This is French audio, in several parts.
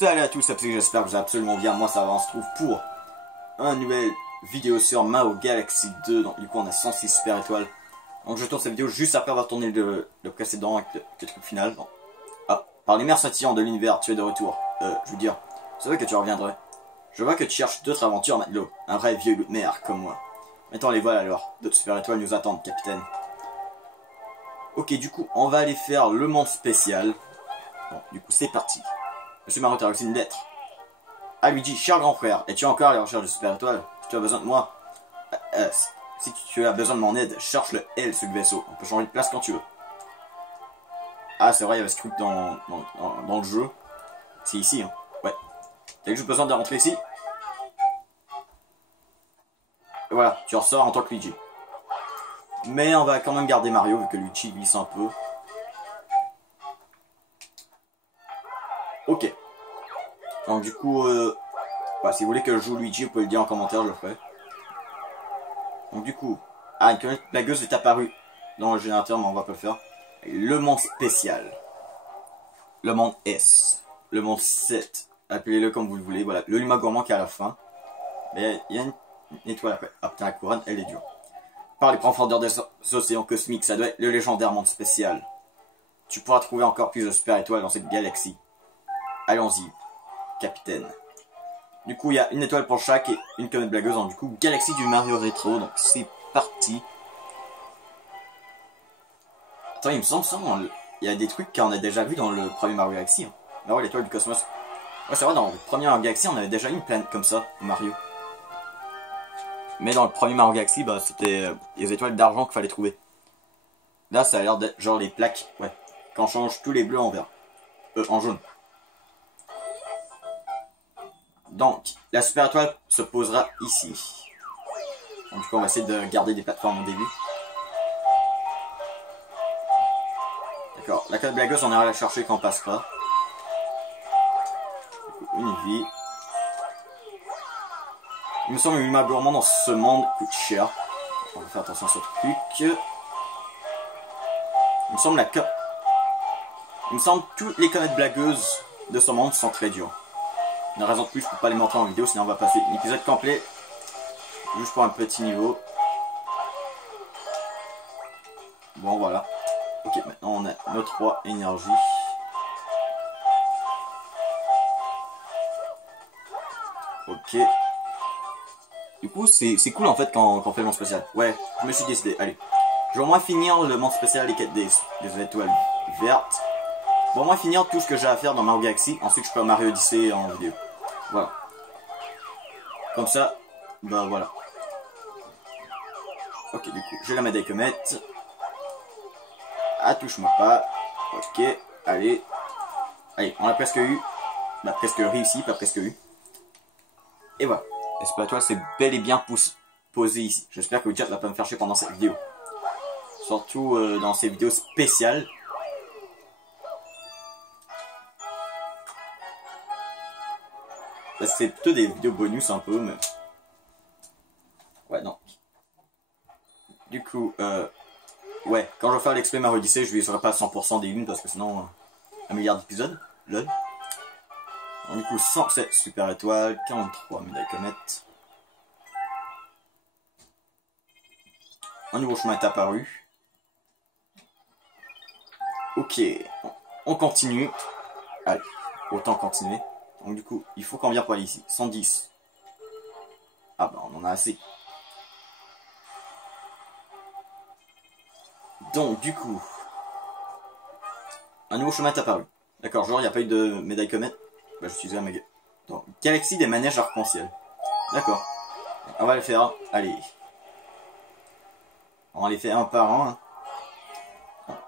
Salut à tous, j'espère que vous allez absolument bien. Moi ça va, on se trouve pour une nouvelle vidéo sur Mario Galaxy 2. Donc du coup on a 106 super étoiles. Donc je tourne cette vidéo juste après avoir tourné le précédent avec le truc final. Bon. Ah, par les mers scintillants de l'univers, tu es de retour. Je veux dire, c'est vrai que tu reviendrais. Je vois que tu cherches d'autres aventures, Matelot. Un vrai vieux loup de mer comme moi. Mettons les voiles alors. D'autres super étoiles nous attendent, capitaine. Ok, du coup on va aller faire le monde spécial. Bon, du coup c'est parti. Monsieur Mario, t'as reçu une lettre. Ah, Luigi, cher grand frère, es-tu encore à la recherche de super étoiles? Si tu as besoin de moi, si tu as besoin de mon aide, cherche le L sur le vaisseau. On peut changer de place quand tu veux. Ah, c'est vrai, il y avait ce truc dans le jeu. C'est ici, hein. Ouais. T'as juste besoin de rentrer ici. Et voilà, tu ressors en tant que Luigi. Mais on va quand même garder Mario, vu que Luigi glisse un peu. Ok. Donc du coup, bah, si vous voulez que je joue Luigi, vous pouvez le dire en commentaire, je le ferai. Donc du coup, une comète blagueuse est apparue dans le générateur, mais on va pas le faire. Le monde spécial. Le monde S. Le monde 7. Appelez-le comme vous le voulez. Voilà, le Luma gourmand qui est à la fin. Mais il y a une étoile après. Ah putain, la couronne, elle est dure. Par les profondeurs des océans cosmiques, ça doit être le légendaire monde spécial. Tu pourras trouver encore plus de super étoiles dans cette galaxie. Allons-y, capitaine. Du coup, il y a une étoile pour chaque et une comète blagueuse. Donc, du coup, Galaxie du Mario Rétro. Donc, c'est parti. Attends, il me semble ça. Il y a des trucs qu'on a déjà vu dans le premier Mario Galaxy. Hein. Ah ouais, l'étoile du cosmos. Ouais, c'est vrai, dans le premier Mario Galaxy, on avait déjà eu une planète comme ça, Mario. Mais dans le premier Mario Galaxy, bah, c'était les étoiles d'argent qu'il fallait trouver. Là, ça a l'air d'être genre les plaques. Ouais. Quand on change tous les bleus en vert. En jaune. Donc, la super étoile se posera ici. Donc, du coup, on va essayer de garder des plateformes au début. D'accord, la comète blagueuse, on ira la chercher quand on passera. Une vie. Il me semble que Luma gourmand dans ce monde coûte cher. On va faire attention à ce truc. Il me semble que toutes les comètes blagueuses de ce monde sont très dures. Une raison de plus, je peux pas les montrer en vidéo, sinon on va passer un épisode complet juste pour un petit niveau. Bon, voilà. Ok, maintenant on a nos 3 énergies. Ok. Du coup, c'est cool en fait quand on fait le monde spécial. Ouais, je me suis décidé. Allez. Je vais au moins finir le monde spécial des étoiles vertes. Je vais au moins finir tout ce que j'ai à faire dans Mario Galaxy. Ensuite, je peux Mario Odyssey en vidéo. Voilà. Comme ça, bah voilà. Ok, du coup, j'ai la médaille comète. Ah, touche-moi pas. Ok, allez. Allez, on l'a presque eu. Bah, presque réussi, pas presque eu. Et voilà. Et ce plateau c'est bel et bien posé ici. J'espère que le chat va pas me faire chier pendant cette vidéo. Surtout dans ces vidéos spéciales. C'est plutôt des vidéos bonus un peu, mais... Ouais, non. Du coup, ouais, quand je vais faire l'expé Mario Odyssey, je viserai pas à 100% des lunes, parce que sinon, 1 milliard d'épisodes, lol. Donc, du coup, 107 super étoiles, 43 médailles comètes. Un nouveau chemin est apparu. Ok, on continue. Allez, autant continuer. Donc du coup, il faut qu'on vienne pour aller ici. 110. Ah bah on en a assez. Donc du coup, un nouveau chemin est apparu. D'accord, genre il n'y a pas eu de médaille comète. Bah je suis à ma gueule. Donc, Galaxie des manèges arc-en-ciel. D'accord. On va les faire. Allez. On va les faire un par un. Donc,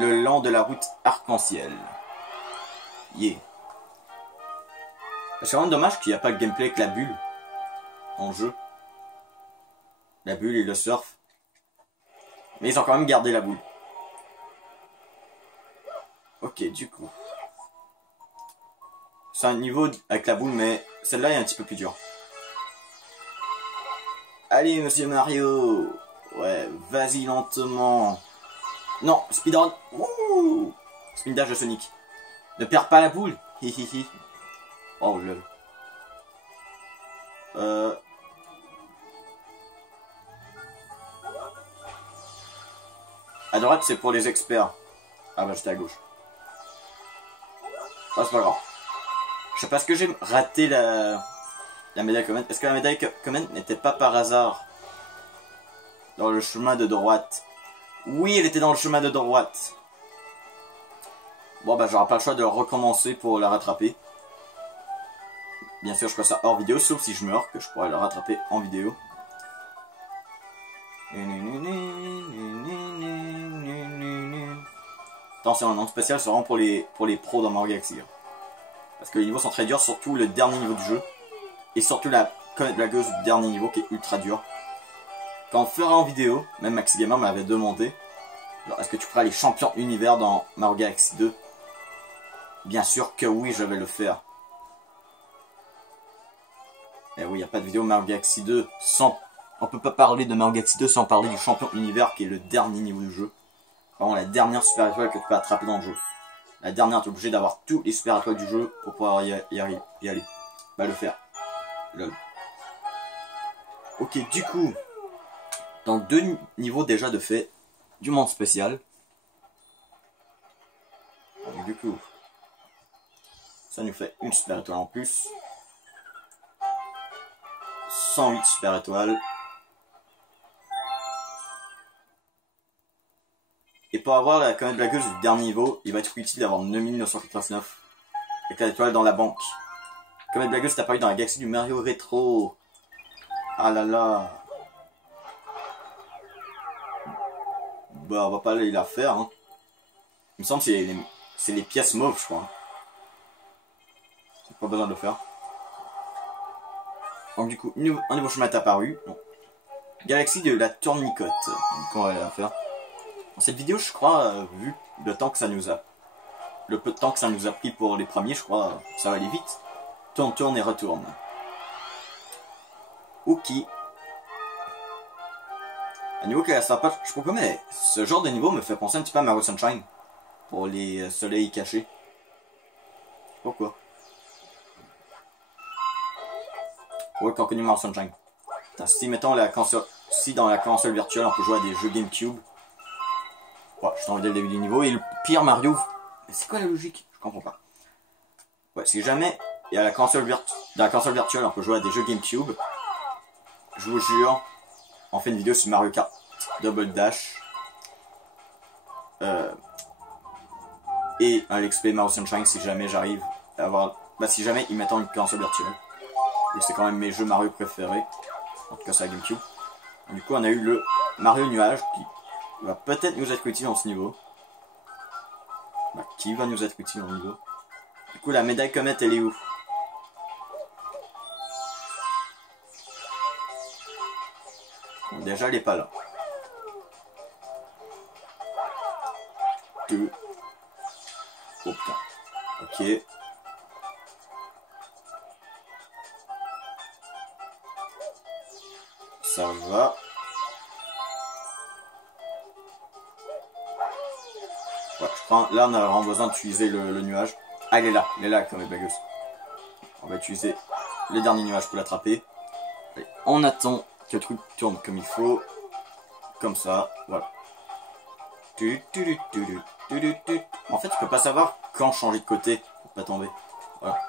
le long de la route arc-en-ciel. Yeah. C'est vraiment dommage qu'il n'y a pas de gameplay avec la bulle en jeu. La bulle et le surf. Mais ils ont quand même gardé la boule. Ok, du coup. C'est un niveau avec la boule, mais celle-là est un petit peu plus dure. Allez, monsieur Mario. Ouais, vas-y lentement. Non, speedrun. Ouh, spin dash de Sonic. Ne perds pas la boule. Hihihi. Oh, lol. À droite, c'est pour les experts. Ah bah, j'étais à gauche. Oh, c'est pas grave. Je sais pas, ce que j'ai raté la médaille Comet. Est-ce que la médaille Comet n'était pas par hasard dans le chemin de droite? Oui, elle était dans le chemin de droite. Bon bah, j'aurai pas le choix de recommencer pour la rattraper. Bien sûr, je ferai ça hors vidéo, sauf si je meurs, que je pourrais la rattraper en vidéo. Attention, un nom spécial, c'est vraiment pour les pros dans Mario Galaxy. Parce que les niveaux sont très durs, surtout le dernier niveau du jeu. Et surtout la comète blagueuse du dernier niveau qui est ultra dur. Quand on fera en vidéo, même Maxi Gamer m'avait demandé, est-ce que tu feras les champions univers dans Mario Galaxy 2? Bien sûr que oui, je vais le faire. Et oui, il n'y a pas de vidéo Mario Galaxy 2 sans... On peut pas parler de Mario Galaxy 2 sans parler du champion univers qui est le dernier niveau du jeu. Vraiment la dernière super étoile que tu peux attraper dans le jeu. La dernière, tu es obligé d'avoir tous les super étoiles du jeu pour pouvoir y aller. Bah le faire. Lol. Ok, du coup, dans 2 niveaux déjà de fait du monde spécial. Donc, du coup, ça nous fait une super étoile en plus. 108 super étoiles. Et pour avoir la comète blagueuse du dernier niveau, il va être utile d'avoir 9989 étoiles dans la banque. Comète blagueuse est apparue dans la galaxie du Mario Rétro. Ah là là. Bah, on va pas aller la faire. Hein. Il me semble que c'est les pièces mauves, je crois. Pas besoin de le faire. Donc du coup, un nouveau chemin est apparu. Bon. Galaxie de la Tournicote. Donc on va aller la faire. Dans cette vidéo, je crois, vu le temps que ça nous a... Le peu de temps que ça nous a pris pour les premiers, je crois, ça va aller vite. Tourne et retourne. Ok. Un niveau qui est sympa, je sais pas comment, mais ce genre de niveau me fait penser un petit peu à Mario Sunshine. Pour les soleils cachés. Pourquoi? Ouais, qu'on connaît Mario Sunshine. Putain, si mettons la console... Si dans la console virtuelle on peut jouer à des jeux GameCube. Ouais, je t'en vais dès le début du niveau. Et le pire Mario... C'est quoi la logique? Je comprends pas. Ouais, si jamais il y a dans la console virtuelle on peut jouer à des jeux GameCube. Je vous jure, on fait une vidéo sur Mario Kart Double Dash. Et un Let's Play Mario Sunshine si jamais j'arrive à avoir... Bah si jamais ils mettent une console virtuelle. Et c'est quand même mes jeux Mario préférés. En tout cas c'est la GameCube. Du coup on a eu le Mario Nuage qui va peut-être nous être utile dans ce niveau. Bah, qui va nous être utile dans le niveau. Du coup la médaille comète elle est où? Bon, déjà elle est pas là. Deux. Oh putain. Ok. Ça va. Ouais, je prends... Là, on a vraiment besoin d'utiliser le nuage. Ah, il est là, comme les blagueuses. On va utiliser le dernier nuage pour l'attraper. On attend que le truc tourne comme il faut. Comme ça, voilà. En fait, tu peux pas savoir quand changer de côté pour pas tomber. Voilà.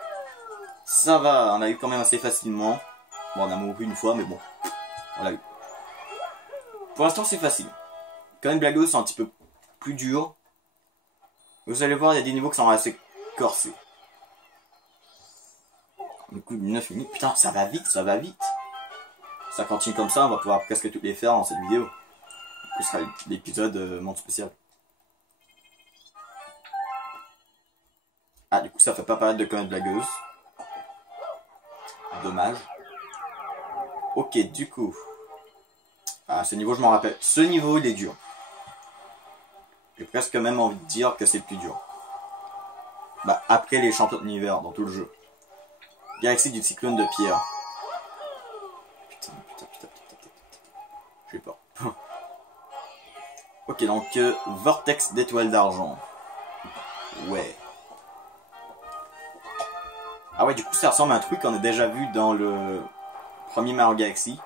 Ça va, on l'a eu quand même assez facilement. Bon, on a mouru une fois, mais bon. On l'a eu. Pour l'instant, c'est facile. Quand même, blagueuse, c'est un petit peu plus dur. Vous allez voir, il y a des niveaux qui sont assez corsés. Du coup, 9 minutes. Putain, ça va vite, ça va vite. Ça continue comme ça, on va pouvoir presque toutes les faire dans cette vidéo. Ce sera l'épisode monde spécial. Ah, du coup, ça fait pas paraître de comète blagueuse. Dommage. Ok, du coup. Ah, ce niveau, je m'en rappelle. Ce niveau, il est dur. J'ai presque même envie de dire que c'est le plus dur. Bah, après les champions d'univers dans tout le jeu. Galaxie du cyclone de pierre. Putain. J'ai peur. Ok, donc, vortex d'étoiles d'argent. Ouais. Ah ouais, du coup ça ressemble à un truc qu'on a déjà vu dans le premier Mario Galaxy.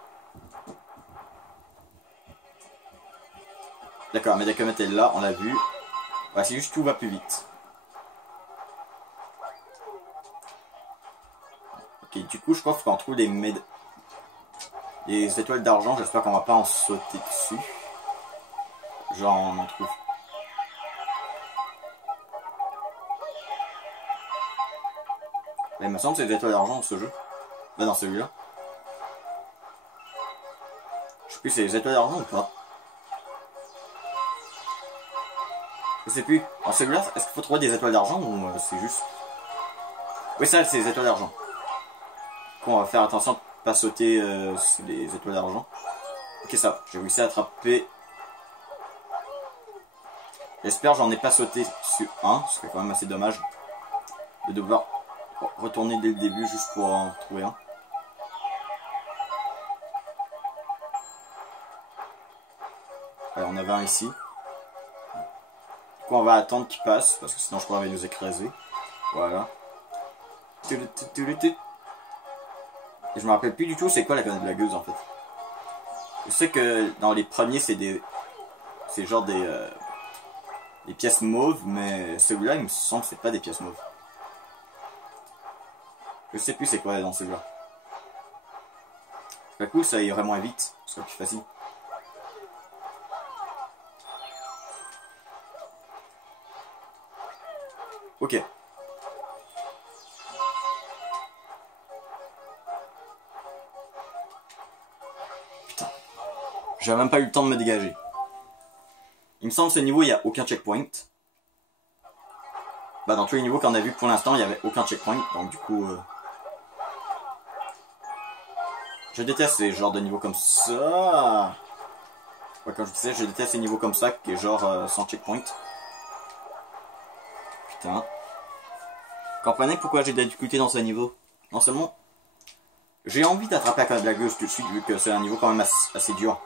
D'accord, mais la comète est là, on l'a vu. Ouais, c'est juste que tout va plus vite. Ok, du coup je crois qu'on trouve des étoiles d'argent, j'espère qu'on va pas en sauter dessus. Genre on en trouve. Mais il me semble que c'est des étoiles d'argent dans ce jeu. Là dans celui-là. Je sais plus, c'est les étoiles d'argent ou pas? Je sais plus. En celui-là, est-ce qu'il faut trouver des étoiles d'argent ou c'est juste... Oui, ça, c'est les étoiles d'argent. On va faire attention de pas sauter sur les étoiles d'argent. Ok, ça, j'ai réussi à attraper. J'espère j'en ai pas sauté sur un, ce serait quand même assez dommage de devoir retourner dès le début juste pour en trouver un. Ouais, on avait un ici. Du coup, on va attendre qu'il passe parce que sinon je crois qu'il va nous écraser. Voilà. Et je me rappelle plus du tout c'est quoi la comète blagueuse en fait. Je sais que dans les premiers c'est genre des pièces mauves, mais celui-là il me semble que c'est pas des pièces mauves. Je sais plus c'est quoi dans celui-là. Du coup ça irait moins vite, ce serait plus facile. Ok. Putain. J'ai même pas eu le temps de me dégager. Il me semble que ce niveau il n'y a aucun checkpoint. Bah dans tous les niveaux qu'on a vu pour l'instant il n'y avait aucun checkpoint, donc du coup... Je déteste ces genres de niveaux comme ça. Ouais, comme je disais, je déteste ces niveaux comme ça, qui est genre sans checkpoint. Putain. Comprenez pourquoi j'ai de la difficulté dans ce niveau? Non seulement, j'ai envie d'attraper la comète blagueuse tout de suite, vu que c'est un niveau quand même assez dur.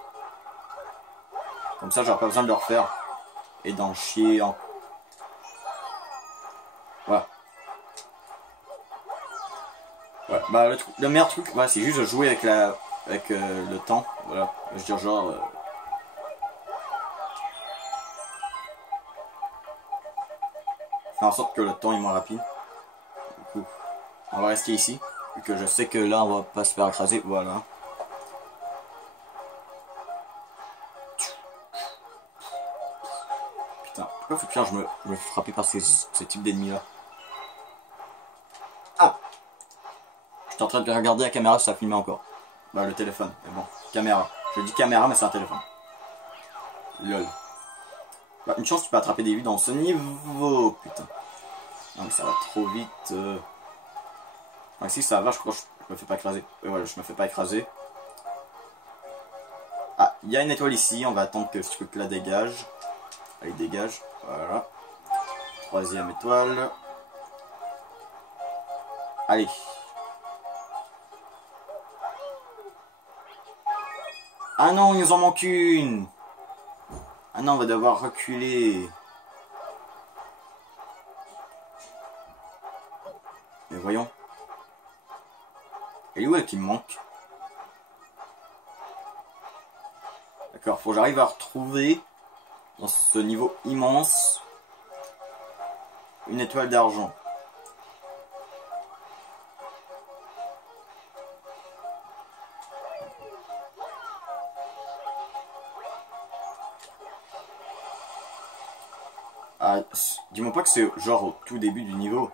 Comme ça, j'aurai pas besoin de le refaire. Et d'en chier en... Voilà. Ouais, bah le meilleur truc, voilà, c'est juste de jouer avec le temps. Voilà. Je veux dire genre... faire en sorte que le temps est moins rapide. Du coup, on va rester ici. Vu que je sais que là, on va pas se faire écraser. Voilà. Putain, pourquoi faut que je me frapper par ce type d'ennemis là? Ah! J'étais en train de regarder la caméra, ça filmait encore. Bah, le téléphone, mais bon. Caméra. Je dis caméra, mais c'est un téléphone. Lol. Bah, une chance, tu peux attraper des vues dans ce niveau. Putain. Non, mais ça va trop vite. Ah, si ça va, je crois que je me fais pas écraser. Voilà, je me fais pas écraser. Ah, il y a une étoile ici. On va attendre que ce truc là dégage. Allez, dégage. Voilà. Troisième étoile. Allez. Ah non, il nous en manque une. Ah non, on va devoir reculer. Mais voyons. Elle est où elle qui me manque? D'accord, faut que j'arrive à retrouver dans ce niveau immense une étoile d'argent. Ah, dis-moi pas que c'est genre au tout début du niveau.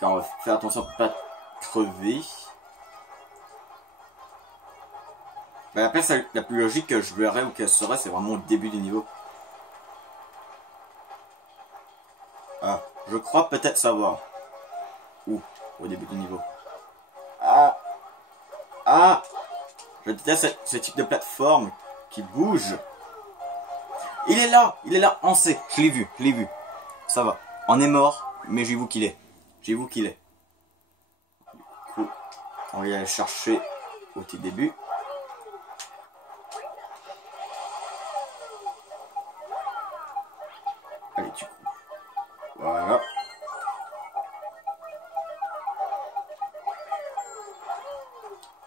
Car on va faire attention à pas crever. Bah après, la plus logique que je verrais ou qu'elle serait, c'est vraiment au début du niveau. Ah, je crois peut-être savoir. Où? Au début du niveau. Ah! Ah! Je déteste ce type de plateforme qui bouge. Il est là, on sait, je l'ai vu. Ça va, on est mort, mais j'ai vu qu'il est. J'ai vu qu'il est. Du coup, on va y aller chercher au petit début. Allez, du coup. Voilà.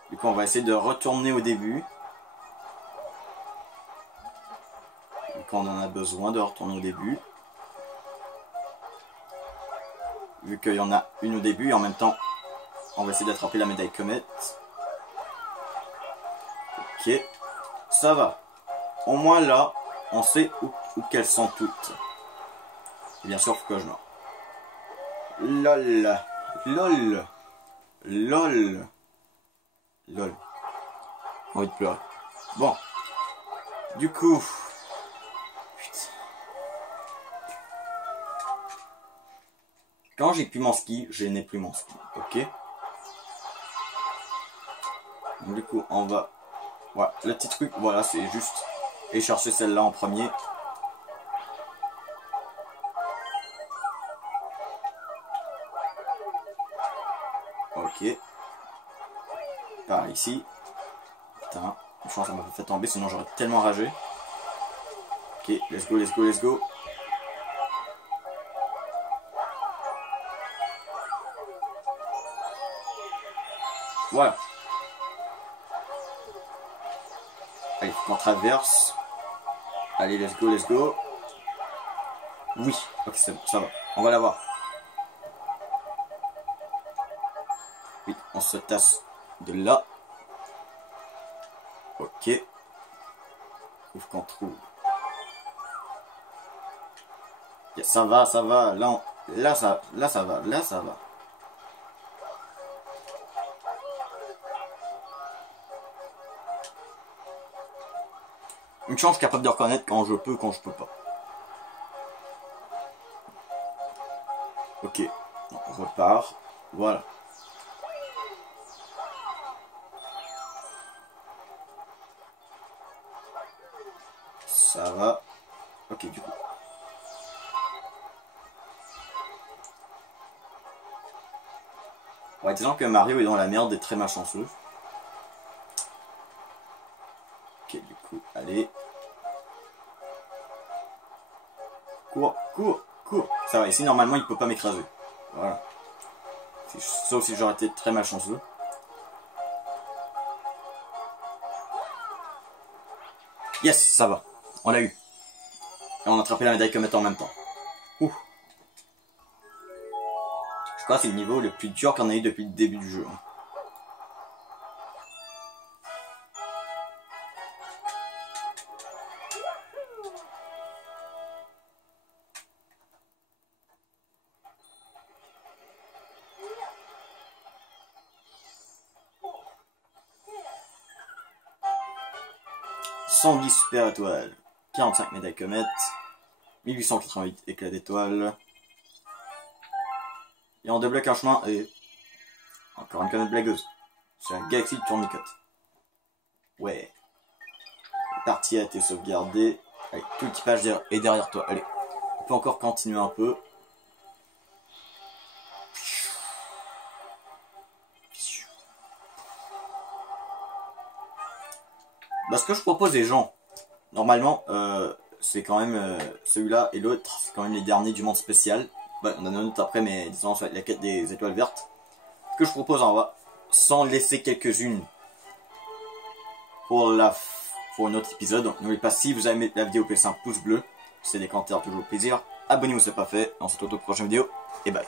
Du coup, on va essayer de retourner au début. Quand on en a besoin de retourner au début. Vu qu'il y en a une au début, et en même temps, on va essayer d'attraper la médaille comète. Ok, ça va. Au moins là, on sait où qu'elles sont toutes. Et bien sûr, faut que je meure. LOL. LOL. LOL. LOL. J'ai envie de pleurer. Bon. Du coup. Putain. Quand j'ai plus mon ski, je n'ai plus mon ski. Ok. Donc, du coup, on va. Voilà, le petit truc, voilà, c'est juste. Et chercher celle-là en premier. Ok. Par ici. Putain. Je pense que ça m'a fait tomber, sinon j'aurais tellement ragé. Ok, let's go, let's go, let's go. Voilà. Allez, on traverse. Allez, let's go, let's go. Oui, ok, c'est bon, ça va. On va l'avoir. Oui, on se tasse de là. Ok. Ouf qu'on trouve. Yeah, ça va, ça va. Là, ça va, là, ça va. Une chance capable de reconnaître quand je peux, quand je peux pas. Ok, on repart. Voilà. Ça va. Ok, du coup. Ouais, disons que Mario est dans la merde et très malchanceux. Ok, du coup, allez. Cours, cours, cours. Ça va, ici, normalement, il peut pas m'écraser. Voilà. Sauf si j'aurais été très malchanceux. Yes, ça va. On l'a eu. Et on a attrapé la médaille comète en même temps. Ouh. Je crois que c'est le niveau le plus dur qu'on a eu depuis le début du jeu. 110 super étoiles, 45 médailles comètes, 1888 éclats d'étoiles. Et on débloque un chemin et encore une comète blagueuse. C'est la galaxie de Tournicote. Ouais. La partie a été sauvegardée. Allez, tout l'équipage est derrière toi. Allez, on peut encore continuer un peu. Bah, ce que je propose aux gens, normalement, c'est quand même celui-là et l'autre, c'est quand même les derniers du monde spécial. Bah, on en a un autre après, mais disons, ça va être la quête des étoiles vertes. Ce que je propose en bas, sans laisser quelques-unes pour un autre épisode. N'oubliez pas, si vous avez aimé la vidéo, laissez un pouce bleu. C'est des commentaires toujours plaisir. Abonnez-vous si ce n'est pas fait. On se retrouve au prochaine vidéo. Et bye.